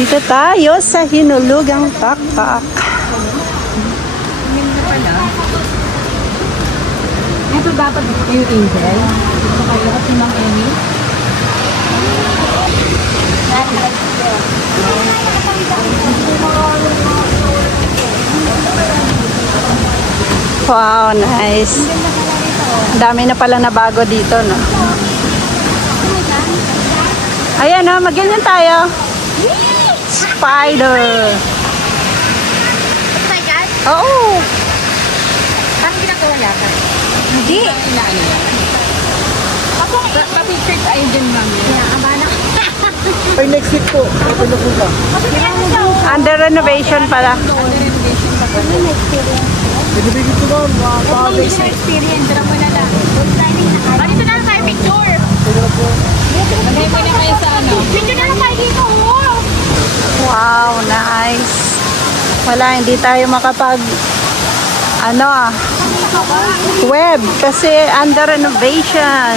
Dito tayo sa Hinulugang Taktak. Ito dapat yung Angel. Ito kayo at si Mang Amy. Wow, nice. Dami na pala na bago dito, no? Ayan, no? Magganyan tayo. Spider. Oo. Parang ginagawa yata. Hindi. Inaano yan. Ako, pa-picture tayo dyan, Ma'am. Abana. Ay, next week po. Ito na po ba? Under renovation pala. Binibigyan ko doon. Next experience. Dara mo na na. Dito na lang tayo picture. Lagay mo na kayo sa ano. Picture na lang tayo dito. Wow, nice. Wala, hindi tayo makapag web kasi under renovation.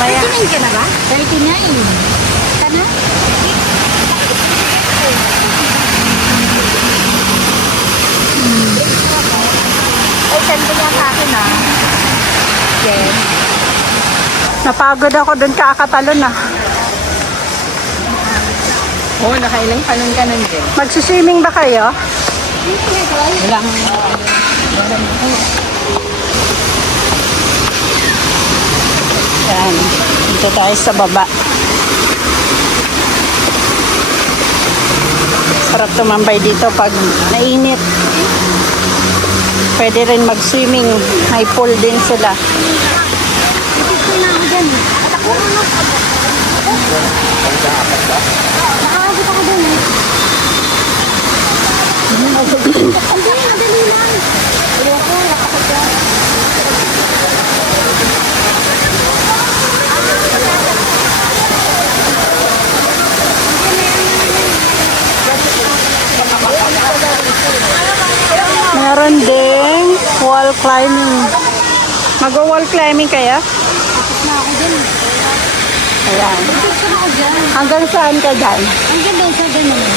Maya. 39 ka na ba? 39. Kana? Ay, send ko niya sa akin ah. Yes. Napagod ako dun kakatalon ah. Oo, nakailang talon ka nun din. Magsiswimming ba kayo? Walang... Yan. Dito tayo sa baba. Sarap tumambay dito pag nainit. Pwede rin mag-swimming. May pool din sila. Meron ding wall climbing. Mag-wall climbing kaya? Ayan. Hanggang saan ka dyan? Hanggang doon sa ganun.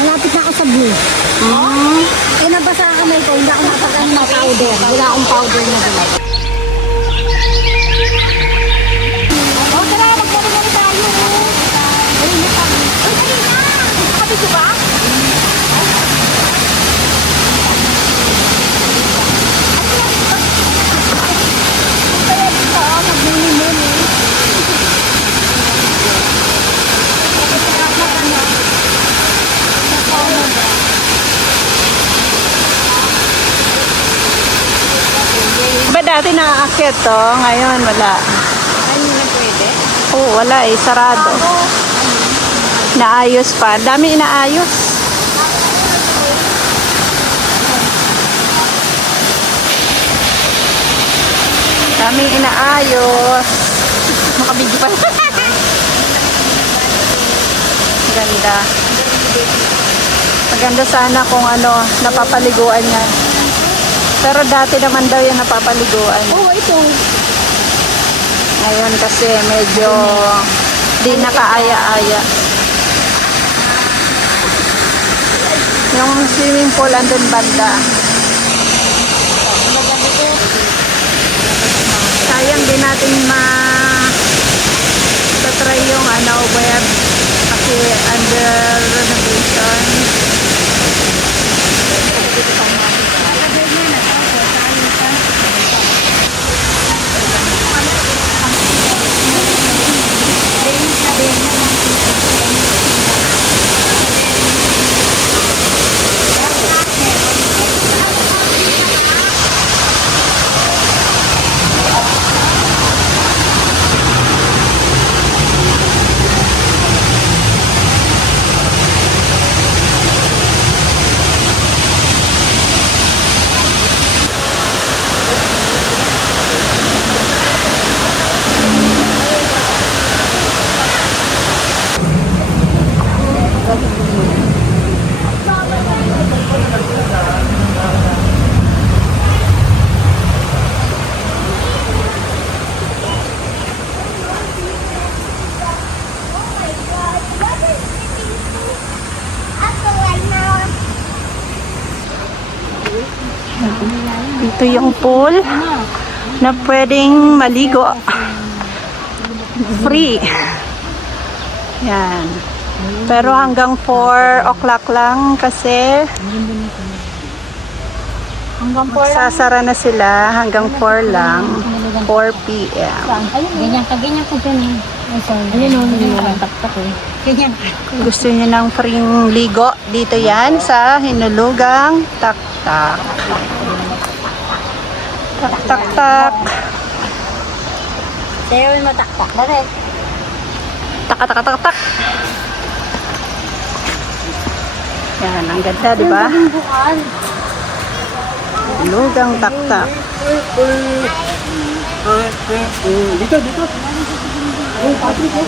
Malapit na ako sa blue. Eh, nabasa ka na ito. Hindi ako nakapagano ng powder. Wala akong powder na dala. Oh, tara, magkano tayo. Ayun na kami. Ay, dali na. Kapit ko ba? Ba dati nakaakyat to, ngayon wala. Ano na pwede? Oo, wala eh, sarado. Naayos pa. Dami inaayos. Dami inaayos. Makabigyo pa. Ganda. Maganda sana kung napapaliguan niya. Pero dati naman daw yung napapaliguan. Oo, ito. Ngayon kasi medyo di nakaaya-aya. Yung swimming pool andun banda. Sayang din natin tatry yung web kasi under renovation. Ito yung pool na pwedeng maligo. Free. Yan. Pero hanggang 4 o'clock lang kasi magsasara na sila hanggang 4 lang. 4 p.m. Ganyan ka dyan eh. Ayun o, hindi mo taktak eh. Ganyan. Kung gusto niyo ng free ligo, dito yan sa Hinulugang Taktak. Tak-tak-tak. Sa'yo yung mataktak. Bakit? Tak-tak-tak-tak. Yan, ang ganda, di ba? Bukan. Hinulugang Taktak. Dito, dito. Oh, Patrick, oh.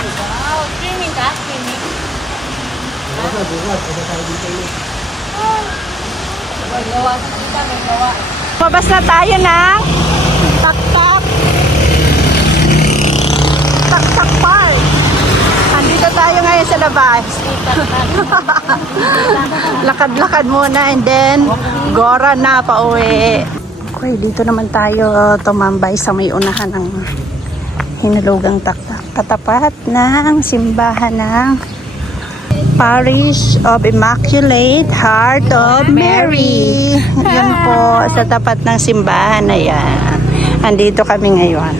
Wow, swimming ka? Swimming? May gawa sa kita, may gawa. Mabas na tayo ng Tak-tak. Tak-tak Park. Andito tayo ngayon sa labas. Lakad-lakad muna and then Gora na pauwi. Okay, dito naman tayo tumambay sa may unahan ng Hinulugang Taktak. Katapat ng simbahan ng Parish of Immaculate Heart of Mary. Yan po, sa tapat ng simbahan na yan. Andito kami ngayon.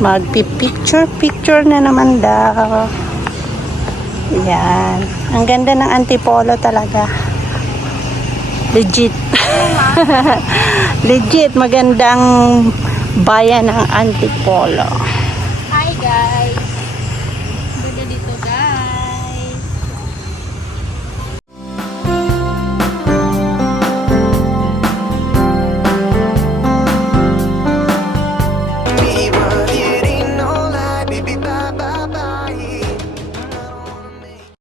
Magpipicture-picture na naman daw. Yan. Ang ganda ng Antipolo talaga. Legit. Legit, magandang bayan ng Antipolo.